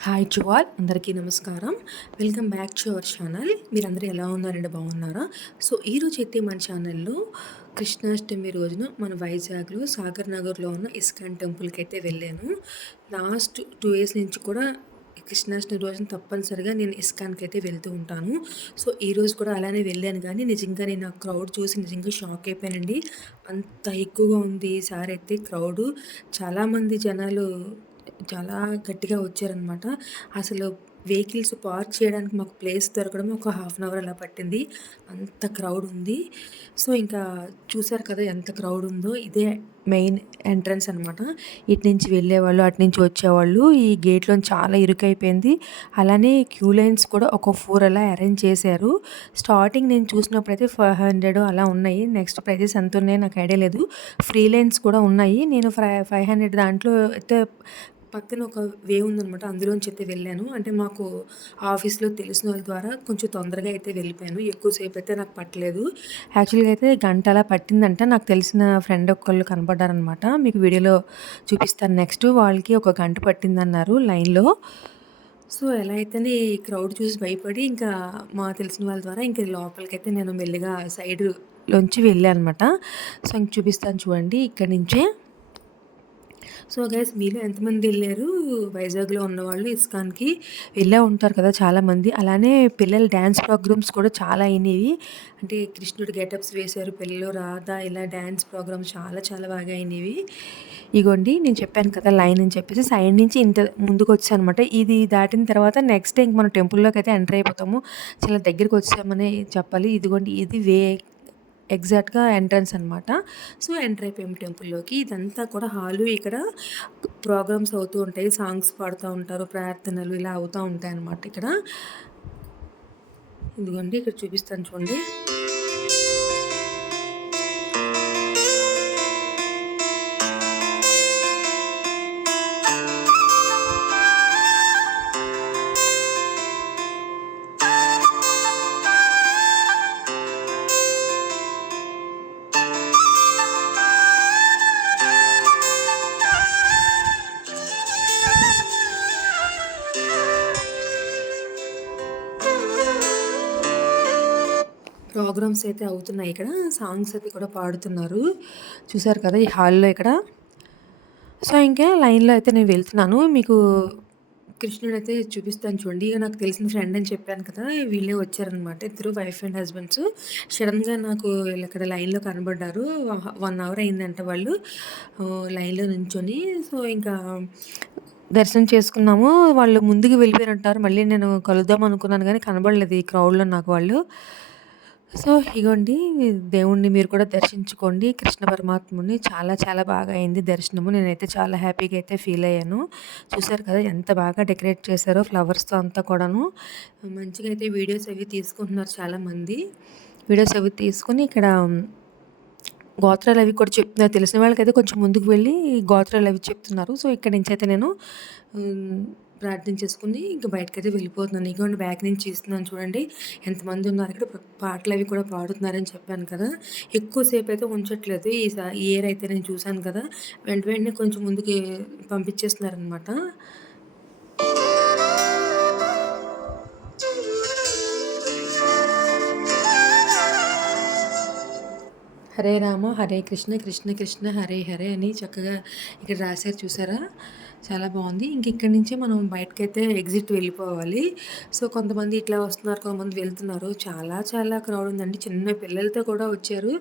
Hi to all అందరికీ నమస్కారం. Welcome back to our channel. మీరందరూ ఎలా ఉన్నారండి? బాగున్నారా? సో ఈరోజు అయితే మన ఛానల్లో కృష్ణాష్టమి రోజున మన వైజాగ్లో సాగర్ నగర్లో ఉన్న ఇస్కాన్ టెంపుల్కి అయితే వెళ్ళాను. లాస్ట్ 2 ఇయర్స్ నుంచి కూడా కృష్ణాష్టమి రోజున తప్పనిసరిగా నేను ఇస్కాన్కి అయితే వెళ్తూ ఉంటాను. సో ఈరోజు కూడా అలానే వెళ్ళాను, కానీ నిజంగా నేను ఆ క్రౌడ్ చూసి నిజంగా షాక్ అయిపోయానండి. అంత ఎక్కువగా ఉంది ఈసారి అయితే క్రౌడు. చాలామంది జనాలు చాలా గట్టిగా వచ్చారనమాట. అసలు వెహికల్స్ పార్క్ చేయడానికి మాకు ప్లేస్ దొరకడం ఒక హాఫ్ అన్ అవర్ అలా పట్టింది. అంత క్రౌడ్ ఉంది. సో, ఇంకా చూసారు కదా ఎంత క్రౌడ్ ఉందో. ఇదే మెయిన్ ఎంట్రన్స్ అనమాట. ఇటు నుంచి వెళ్ళేవాళ్ళు, అటు నుంచి వచ్చేవాళ్ళు. ఈ గేట్‌లో చాలా ఇరుకైపోయింది. అలానే క్యూ లైన్స్ కూడా ఒక 4 అలా అరేంజ్ చేశారు. స్టార్టింగ్ నేను చూసినప్పుడైతే 500 అలా ఉన్నాయి. నెక్స్ట్ ప్రైజెస్ ఎంతున్నాయో నాకు ఐడియా లేదు. ఫ్రీ లైన్స్ కూడా ఉన్నాయి. నేను 500 దాంట్లో అయితే పక్కన ఒక వే ఉందనమాట. అందులోంచి అయితే వెళ్ళాను. అంటే మాకు ఆఫీస్‌లో తెలిసిన వాళ్ళ ద్వారా కొంచెం తొందరగా అయితే వెళ్ళిపోయాను. ఎక్కువ సేపు అయితే నాకు పట్టలేదు. యాక్చువల్‌గా అయితే గంట అలా పట్టిందంట. నాకు తెలిసిన ఫ్రెండ్ ఒకళ్ళు కనపడ్డారనమాట. మీకు వీడియోలో చూపిస్తాను నెక్స్ట్. వాళ్ళకి ఒక గంట పట్టిందన్నారు లైన్‌లో. సో, ఎలా అయితేనే ఈ క్రౌడ్ చూసి భయపడి ఇంకా మా తెలిసిన వాళ్ళ ద్వారా ఇంక లోపలికైతే నేను మెల్లిగా సైడ్‌లోంచి వెళ్ళా అనమాట. సో, ఇంక చూపిస్తాను చూడండి ఇక్కడి నుంచే. సో గైస్, మీలో ఎంతమంది వెళ్ళారు? వైజాగ్‌లో ఉన్నవాళ్ళు ఇస్కాన్‌కి వెళ్ళే ఉంటారు కదా చాలామంది. అలానే పిల్లల డ్యాన్స్ ప్రోగ్రామ్స్ కూడా చాలా అయినవి. అంటే కృష్ణుడి గెటప్స్ వేశారు పిల్లలు, రాధ ఇలా డ్యాన్స్ ప్రోగ్రామ్స్ చాలా చాలా బాగా అయినవి. ఇగోండి నేను చెప్పాను కదా లైన్ అని చెప్పేసి సైడ్ నుంచి ఇంత ముందుకొచ్చానమాట. ఇది దాటిన తర్వాత నెక్స్ట్ ఇంక మనం టెంపుల్‌లోకైతే ఎంటర్ అయిపోతాము. చాలా దగ్గరికి వచ్చామనే చెప్పాలి. ఇదిగోండి ఇది ఎగ్జాక్ట్‌గా ఎంట్రన్స్ అనమాట. సో, ఎంటర్ అయిపోయాము టెంపుల్‌లోకి. ఇదంతా కూడా హాలు. ఇక్కడ ప్రోగ్రామ్స్ అవుతూ ఉంటాయి. సాంగ్స్ పాడుతా ఉంటారు. ప్రార్థనలు ఇలా అవుతా ఉంటాయన్నమాట ఇక్కడ. ఇదిగోండి ఇక్కడ చూపిస్తాను చూడండి. ప్రోగ్రామ్స్ అయితే అవుతున్నాయి ఇక్కడ. సాంగ్స్ అయితే కూడా పాడుతున్నారు. చూసారు కదా ఈ హాల్‌లో ఇక్కడ. సో, ఇంకా లైన్‌లో అయితే నేను వెళ్తున్నాను. మీకు కృష్ణుడైతే చూపిస్తాను చూడండి. ఇక నాకు తెలిసిన ఫ్రెండ్ అని చెప్పాను కదా! వీళ్ళే వచ్చారనమాట. ఇద్దరు వైఫ్ అండ్ హస్బెండ్స్. సడెన్‌గా నాకు ఇక్కడ లైన్‌లో కనపడ్డారు. 1 అవర్ అయిందంట వాళ్ళు లైన్‌లో నించొని. సో, ఇంకా దర్శనం చేసుకున్నాము. వాళ్ళు ముందుకు వెళ్ళిపోయినట్టున్నారు. మళ్ళీ నేను కలుద్దాం అనుకున్నాను గానీ కనబడలేదు ఈ క్రౌడ్‌లో నాకు వాళ్ళు. సో, ఇగోండి దేవుడిని మీరు కూడా దర్శించుకోండి. కృష్ణ పరమాత్ముడిని చాలా చాలా బాగా అయింది దర్శనము. నేనైతే చాలా హ్యాపీగా అయితే ఫీల్ అయ్యాను. చూసారు కదా ఎంత బాగా డెకరేట్ చేశారో ఫ్లవర్స్‌తో అంతా కూడాను. మంచిగా అయితే వీడియోస్ అవి తీసుకుంటున్నారు చాలామంది. వీడియోస్ అవి తీసుకొని ఇక్కడ గోత్రాలు అవి కూడా చెప్తున్నారు. తెలిసిన వాళ్ళకైతే కొంచెం ముందుకు వెళ్ళి గోత్రాలు అవి చెప్తున్నారు. సో, ఇక్కడి నుంచైతే నేను హ్మ్, ప్రార్థించేసుకొని ఇంక బయటకైతే వెళ్ళిపోతున్నాను. ఇగోండి బ్యాక్ నుంచి తీస్తున్నాను చూడండి. ఎంతమంది ఉన్నారు ఇక్కడ. పాటలు అవి కూడా పాడుతున్నారని చెప్పాను కదా! ఎక్కువ సేపు అయితే ఉంచట్లేదు. ఈ ఇయర్ అయితే నేను చూసాను కదా! వెంటనే కొంచెం ముందుకి పంపించేస్తున్నారనమాట. హరే రామ హరే కృష్ణ కృష్ణ కృష్ణ హరే హరే అని చక్కగా ఇక్కడ రాశారు చూసారా? చాలా బాగుంది. ఇంక ఇక్కడి నుంచే మనం బయటకైతే ఎగ్జిట్ వెళ్ళిపోవాలి. సో, కొంతమంది ఇట్లా వస్తున్నారు, కొంతమంది వెళ్తున్నారు. చాలా చాలా క్రౌడ్ ఉందండి. చిన్న పిల్లలతో కూడా వచ్చారు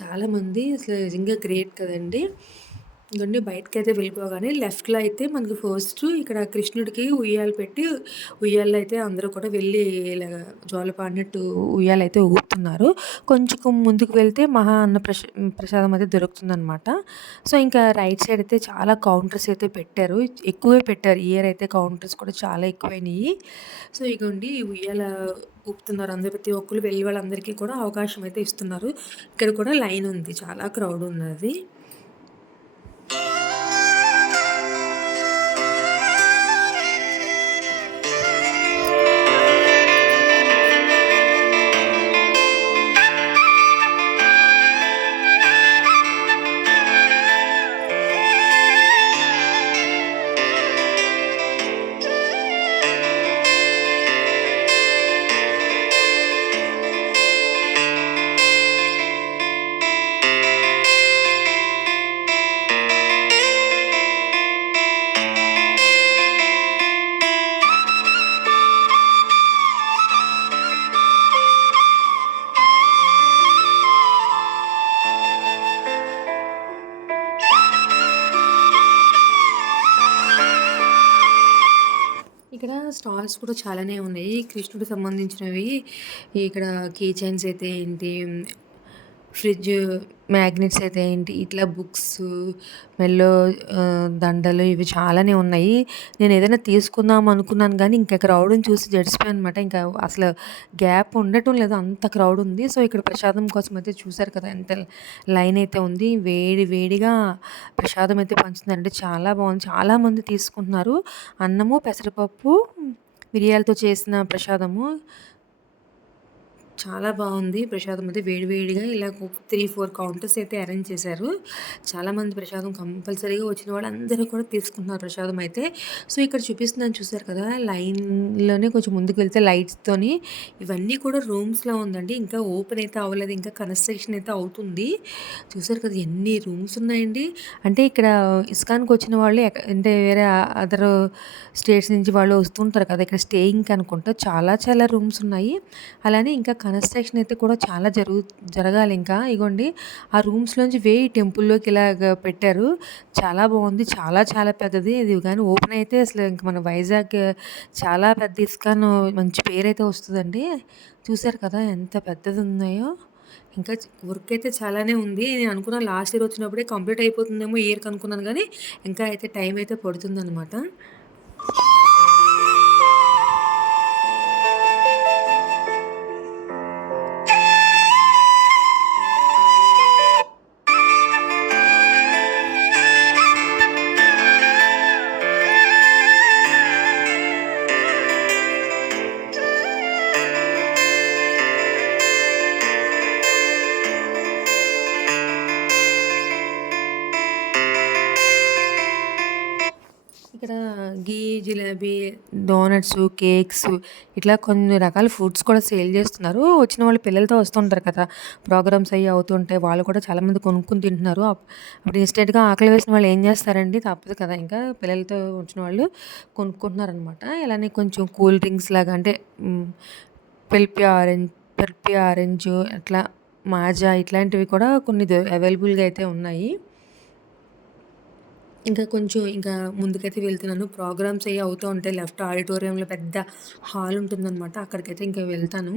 చాలామంది. అసలు నిజంగా గ్రేట్ కదండీ! ఇదండి బయటకైతే వెళ్ళిపోగానే లెఫ్ట్‌లో అయితే మనకి ఫస్ట్ ఇక్కడ కృష్ణుడికి ఉయ్యాల పెట్టి, ఉయ్యాలలో అయితే అందరూ కూడా వెళ్ళి ఇలాగ జోలపాడినట్టు ఉయ్యాలైతే ఊపుతున్నారు. కొంచెం ముందుకు వెళ్తే మహా అన్న ప్రసాదం అయితే దొరుకుతుందనమాట. సో, ఇంకా రైట్ సైడ్ అయితే చాలా కౌంటర్స్ అయితే పెట్టారు. ఎక్కువే పెట్టారు. ఈ ఇయర్ అయితే కౌంటర్స్ కూడా చాలా ఎక్కువైనాయి. సో, ఇగోండి ఈ ఉయ్యాల ఊపుతున్నారు అందరూ. ప్రతి ఒక్కళ్ళు వెళ్ళే వాళ్ళందరికీ కూడా అవకాశం అయితే ఇస్తున్నారు. ఇక్కడ కూడా లైన్ ఉంది. చాలా క్రౌడ్ ఉన్నది. ఇక్కడ స్టాల్స్ కూడా చాలానే ఉన్నాయి. కృష్ణుడికి సంబంధించినవి ఇక్కడ కీ చైన్స్ అయితే ఏంటి, ఫ్రిడ్జ్ మ్యాగ్నెట్స్ అయితే ఏంటి, ఇట్లా బుక్స్, మెడలో దండలు ఇవి చాలానే ఉన్నాయి. నేనేదైనా తీసుకుందాం అనుకున్నాను గానీ, ఇంకా క్రౌడ్‌ని చూసి జడిసిపోయాననమాట. ఇంకా అసలు గ్యాప్ ఉండటం లేదు. అంత క్రౌడ్ ఉంది. సో, ఇక్కడ ప్రసాదం కోసం అయితే చూసారు కదా! ఎంత లైన్ అయితే ఉంది. వేడి వేడిగా ప్రసాదం అయితే పంచుతున్నారండి. చాలా బాగుంది. చాలామంది తీసుకుంటున్నారు. అన్నము, పెసరపప్పు, మిరియాలతో చేసిన ప్రసాదము. చాలా బావుంది. ప్రసాదం అయితే వేడి వేడిగా ఇలా 3, 4 కౌంటర్స్ అయితే అరేంజ్ చేశారు. చాలామంది ప్రసాదం కంపల్సరీగా వచ్చిన వాళ్ళందరూ కూడా తీసుకుంటున్నారు ప్రసాదం అయితే. సో, ఇక్కడ చూపిస్తున్నాను చూసారు కదా! లైన్‌లోనే కొంచెం ముందుకు వెళ్తే లైట్స్‌తోని ఇవన్నీ కూడా రూమ్స్‌లా ఉందండి. ఇంకా ఓపెన్ అయితే అవ్వలేదు. ఇంకా కన్‌స్ట్రక్షన్ అయితే అవుతుంది. చూసారు కదా! ఎన్ని రూమ్స్ ఉన్నాయండి. అంటే ఇక్కడ ఇస్కాన్‌కి వచ్చిన వాళ్ళు అంటే వేరే అదర్ స్టేట్స్ నుంచి వాళ్ళు వస్తుంటారు కదా! ఇక్కడ స్టేయింగ్‌కి అనుకుంటా చాలా చాలా రూమ్స్ ఉన్నాయి. అలానే ఇంకా కన్‌స్ట్రక్షన్ అయితే కూడా చాలా జరగాలి ఇంకా. ఇగోండి ఆ రూమ్స్‌లోంచి టెంపుల్‌లోకి ఇలాగ పెట్టారు. చాలా బావుంది. చాలా చాలా పెద్దది. ఇది గాని ఓపెన్ అయితే అసలు ఇంక మన వైజాగ్ చాలా పెద్ద ఇస్కాన్ మంచి పేరైతే వస్తదండి. చూసారు కదా! ఎంత పెద్దదున్నాయో. ఇంకా వర్క్ అయితే చాలానే ఉంది. నేను అనుకున్న లాస్ట్ ఇయర్ వచ్చినప్పుడే కంప్లీట్ అయిపోతుందేమో ఈ ఇయర్‌కి అనుకున్నాను గానీ, ఇంకా అయితే టైం అయితే పడుతుందనమాట. ఇక్కడ ఘీ, జిలేబీ, డోనట్స్, కేక్స్ ఇట్లా కొన్ని రకాల ఫుడ్స్ కూడా సేల్ చేస్తున్నారు. వచ్చిన వాళ్ళు పిల్లలతో వస్తుంటారు కదా! ప్రోగ్రామ్స్ అయ్యి అవుతుంటాయి. వాళ్ళు కూడా చాలామంది కొనుక్కొని తింటున్నారు. అప్పుడు ఇన్‌స్టెంట్‌గా ఆకలి వేసిన వాళ్ళు ఏం చేస్తారండి? తప్పదు కదా! ఇంకా పిల్లలతో వచ్చిన వాళ్ళు కొనుక్కుంటున్నారనమాట. ఇలానే కొంచెం కూల్ డ్రింక్స్ లాగా అంటే పిల్పి ఆరెంజ్, పిల్పి ఆరెంజ్ అట్లా మాజా ఇట్లాంటివి కూడా కొన్ని అవైలబుల్‌గా అయితే ఉన్నాయి. ఇంకా కొంచెం ఇంకా ముందుకైతే వెళ్తున్నాను. ప్రోగ్రామ్స్ అయ్యి అవుతూ ఉంటాయి. లెఫ్ట్ ఆడిటోరియంలో పెద్ద హాల్ ఉంటుందనమాట. అక్కడికైతే ఇంకా వెళ్తాను.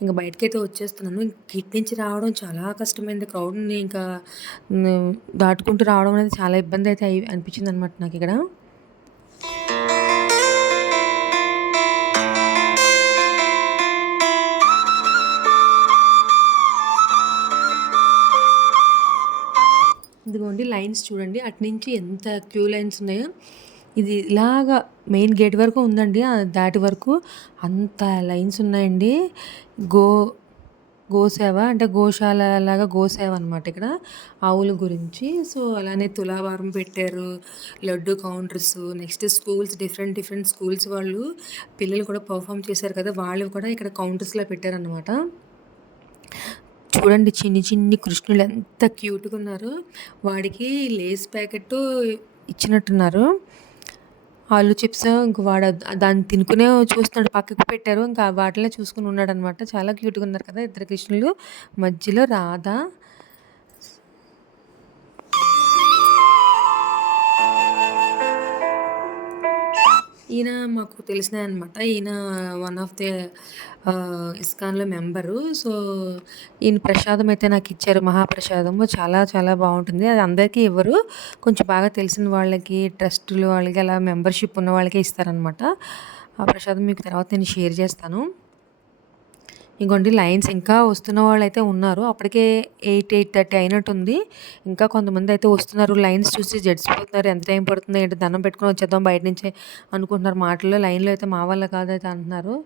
ఇంక బయటకైతే వచ్చేస్తున్నాను. ఇటు నుంచి రావడం చాలా కష్టమైంది. క్రౌడ్‌ని ఇంకా హ్మ్, దాటుకుంటూ రావడం అనేది చాలా ఇబ్బంది అయితే అనిపించిందనమాట నాకిక్కడ. ఇదిగోండి లైన్స్ చూడండి. అటునుంచి ఎంత క్యూ లైన్స్ ఉన్నాయో. ఇది ఇలాగా మెయిన్ గేట్ వరకు ఉందండి. దాటి వరకు అంత లైన్స్ ఉన్నాయండి. గో గోసేవ అంటే గోశాల లాగా గోసేవ అనమాట ఇక్కడ. ఆవుల గురించి. సో, అలానే తులాభారం పెట్టారు. Laddu counters, next schools different different schools వాళ్ళు పిల్లలు కూడా పర్ఫార్మ్ చేశారు కదా! వాళ్ళు కూడా ఇక్కడ కౌంటర్స్‌లో పెట్టారనమాట. చూడండి చిన్ని చిన్ని కృష్ణులు ఎంత క్యూట్‌గా ఉన్నారో. వాడికి లేస్ ప్యాకెట్టు ఇచ్చినట్టున్నారు. ఆలు చిప్స్ ఇంక వాడు దాన్ని తినుకునే చూస్తున్నాడు. పక్కకు పెట్టారు. ఇంకా వాటిలనే చూసుకొని ఉన్నాడనమాట. చాలా క్యూట్‌గా ఉన్నారు కదా! ఇద్దరు కృష్ణులు. మధ్యలో రాధ. ఈయన మాకు తెలిసినాయన అనమాట. ఈయన వన్ ఆఫ్ ది ఇస్కాన్‌లో మెంబరు. సో, ఈయన ప్రసాదం అయితే నాకిచ్చారు. మహాప్రసాదము చాలా చాలా బావుంటుంది. అది అందరికీ ఇవ్వరు. కొంచెం బాగా తెలిసిన వాళ్ళకి, ట్రస్టులు వాళ్ళకి అలా మెంబర్‌షిప్ ఉన్న వాళ్ళకే ఇస్తారనమాట. ఆ ప్రసాదం మీకు తర్వాత నేను షేర్ చేస్తాను. ఇగోండి లైన్స్ ఇంకా వస్తున్న వాళ్ళైతే ఉన్నారు. అప్పటికే 8:30 అయినట్టుంది. ఇంకా కొంతమందయితే వస్తున్నారు. లైన్స్ చూసి జడిసిపోతున్నారు. ఎంత టైం పడుతుందో ఏంటో దండం పెట్టుకొని వచ్చేద్దాం బయట నుంచే అనుకుంటున్నారు మాటల్లో. లైన్‌లో అయితే మా వల్ల కాదైతే అంటున్నారు.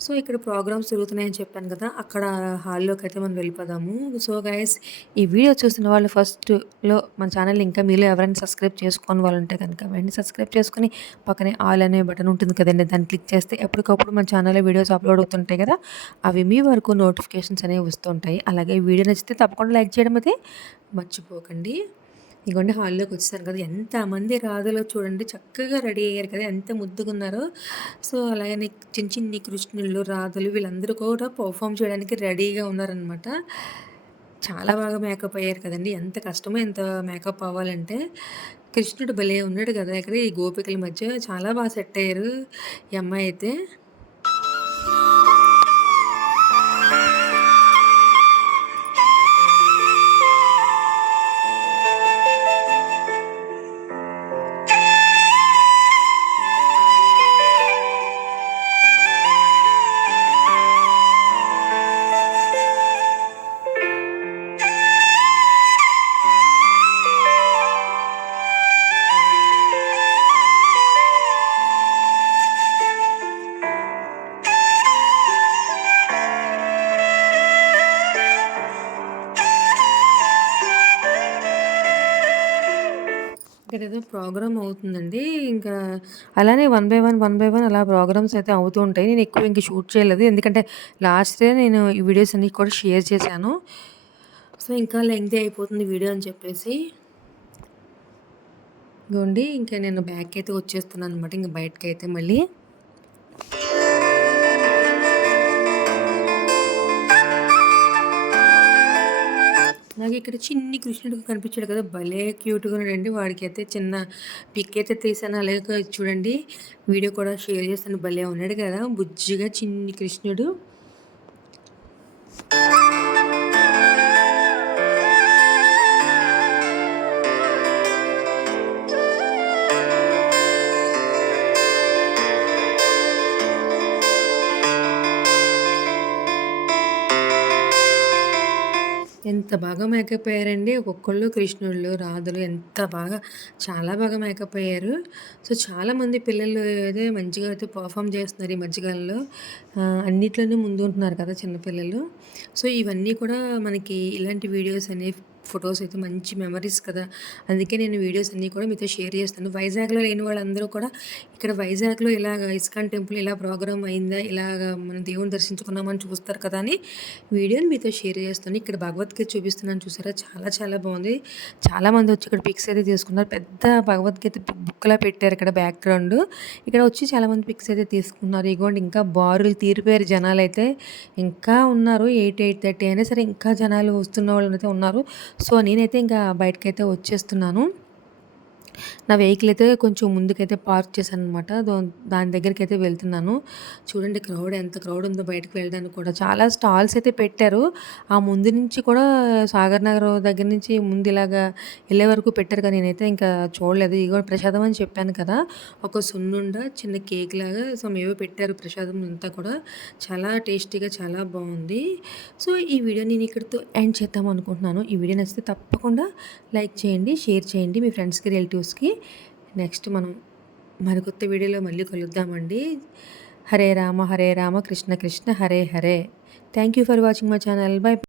సో, ఇక్కడ ప్రోగ్రామ్స్ జరుగుతున్నాయని చెప్పాను కదా! అక్కడ హాల్లోకైతే మనం వెళ్ళిపోదాము. సో, గైస్ ఈ వీడియో చూస్తున్న వాళ్ళు ఫస్ట్‌లో మన ఛానల్‌ని ఇంకా మీలో ఎవరైనా సబ్స్క్రైబ్ చేసుకోని వాళ్ళుంటే కనుక వెంటనే సబ్స్క్రైబ్ చేసుకొని పక్కనే ఆల్ అనే బటన్ ఉంటుంది కదండీ! దాన్ని క్లిక్ చేస్తే ఎప్పటికప్పుడు మన ఛానల్‌లో వీడియోస్ అప్‌లోడ్ అవుతుంటాయి కదా! అవి మీ వరకు నోటిఫికేషన్స్ అనేవి వస్తుంటాయి. అలాగే వీడియో నచ్చితే తప్పకుండా లైక్ చేయడం అయితే మర్చిపోకండి. ఇగోండి హాల్లోకి వచ్చేసాను కదా! ఎంతమంది రాధలో చూడండి చక్కగా రెడీ అయ్యారు కదా! ఎంత ముద్దుగున్నారో. సో, అలాగనే చిన్ని చిన్ని కృష్ణులు, రాధలు వీళ్ళందరూ కూడా పర్ఫార్మ్ చేయడానికి రెడీగా ఉన్నారనమాట. చాలా బాగా మేకప్ అయ్యారు కదండీ! ఎంత కష్టమో ఇంత మేకప్ అవ్వాలంటే. కృష్ణుడు భలే ఉన్నాడు కదా! ఇక్కడ ఈ గోపికల మధ్య చాలా బాగా సెట్ అయ్యారు ఈ అమ్మాయి అయితే. ఇక్కడేదో ప్రోగ్రామ్ అవుతుందండి. ఇంకా అలానే వన్ బై వన్ అలా ప్రోగ్రామ్స్ అయితే అవుతూ ఉంటాయి. నేను ఎక్కువ ఇంక షూట్ చేయలేదు. ఎందుకంటే లాస్ట్ డే నేను ఈ వీడియోస్ అన్నీ కూడా షేర్ చేశాను. సో, ఇంకా లెంగ్తీ అయిపోతుంది వీడియో అని చెప్పేసి ఇగోండి ఇంకా నేను బ్యాక్‌కైతే వచ్చేస్తున్నాననమాట. ఇంక బయటకైతే మళ్ళీ. నాకిక్కడ చిన్ని కృష్ణుడు కనిపించాడు కదా! భలే క్యూట్‌గా ఉన్నాడండి. వాడికైతే చిన్న పిక్ అయితే తీశాను. అలాగే చూడండి వీడియో కూడా షేర్ చేశాను. భలే ఉన్నాడు కదా! బుజ్జిగా చిన్ని కృష్ణుడు. ఎంత బాగా మేకప్ అయ్యారండి. ఒక్కొక్కళ్ళు కృష్ణుళ్ళు, రాధలు ఎంత బాగా చాలా బాగా మేకప్ అయ్యారు. సో, చాలామంది పిల్లలు అయితే మంచిగా అయితే పర్ఫార్మ్ చేస్తున్నారు ఈ మధ్య కాలంలో. అన్నిట్లోనే ముందుంటున్నారు కదా చిన్న పిల్లలు. సో, ఇవన్నీ కూడా మనకి ఇలాంటి వీడియోస్ అనేవి ఫోటోస్ అయితే మంచి మెమరీస్ కదా! అందుకే నేను వీడియోస్ అన్నీ కూడా మీతో షేర్ చేస్తాను. వైజాగ్‌లో లేని వాళ్ళందరూ కూడా ఇక్కడ వైజాగ్‌లో ఇలాగ ఇస్కాన్ టెంపుల్ ఇలా ప్రోగ్రామ్ అయిందా? ఇలాగ మనం దేవుడిని దర్శించుకున్నామని చూస్తారు కదా! అని వీడియోని మీతో షేర్ చేస్తాను. ఇక్కడ భగవద్గీత చూపిస్తున్నాను చూసారా? చాలా చాలా బాగుంది. చాలామంది వచ్చి ఇక్కడ పిక్స్ అయితే తీసుకున్నారు. పెద్ద భగవద్గీత బుక్‌లా పెట్టారు ఇక్కడ బ్యాక్‌గ్రౌండ్. ఇక్కడ వచ్చి చాలామంది పిక్స్ అయితే తీసుకున్నారు. ఇగోండి ఇంకా బారులు తీరిపోయారు జనాలైతే. ఇంకా ఉన్నారు 8:30 అయినా సరే ఇంకా జనాలు వస్తున్న వాళ్ళైతే ఉన్నారు. సో, నేనైతే ఇంకా బయటకైతే వచ్చేస్తున్నాను. నా వెహికల్ అయితే కొంచెం ముందుకైతే పార్క్ చేశాననమాట. దాని దగ్గరికైతే వెళ్తున్నాను. చూడండి ఎంత క్రౌడ్ ఉందో బయటకి వెళ్ళడానికి కూడా. చాలా స్టాల్స్ అయితే పెట్టారు. ఆ ముందు నుంచి కూడా సాగర్ నగర్ దగ్గర నుంచి ముందు ఇలాగా ఎళ్ళే వరకు పెట్టారు కానీ నేనైతే ఇంకా చూడలేదు. ఇగో ప్రసాదం అని చెప్పాను కదా! ఒక సున్నుండ, చిన్న కేక్ లాగా ఏవో పెట్టారు ప్రసాదం అంతా కూడా. చాలా టేస్టీగా చాలా బావుంది. సో, ఈ వీడియో నేను ఇక్కడితో ఎండ్ చేద్దాం అనుకుంటున్నాను. ఈ వీడియో నచ్చితే తప్పకుండా లైక్ చేయండి, షేర్ చేయండి మీ ఫ్రెండ్స్‌కి, రిలేటివ్స్‌కి. నెక్స్ట్ మనం మరికొత్త వీడియోలో మళ్ళీ కలుద్దామండి. Hare Rama Krishna Krishna Hare Hare. Thank you for watching my channel. By.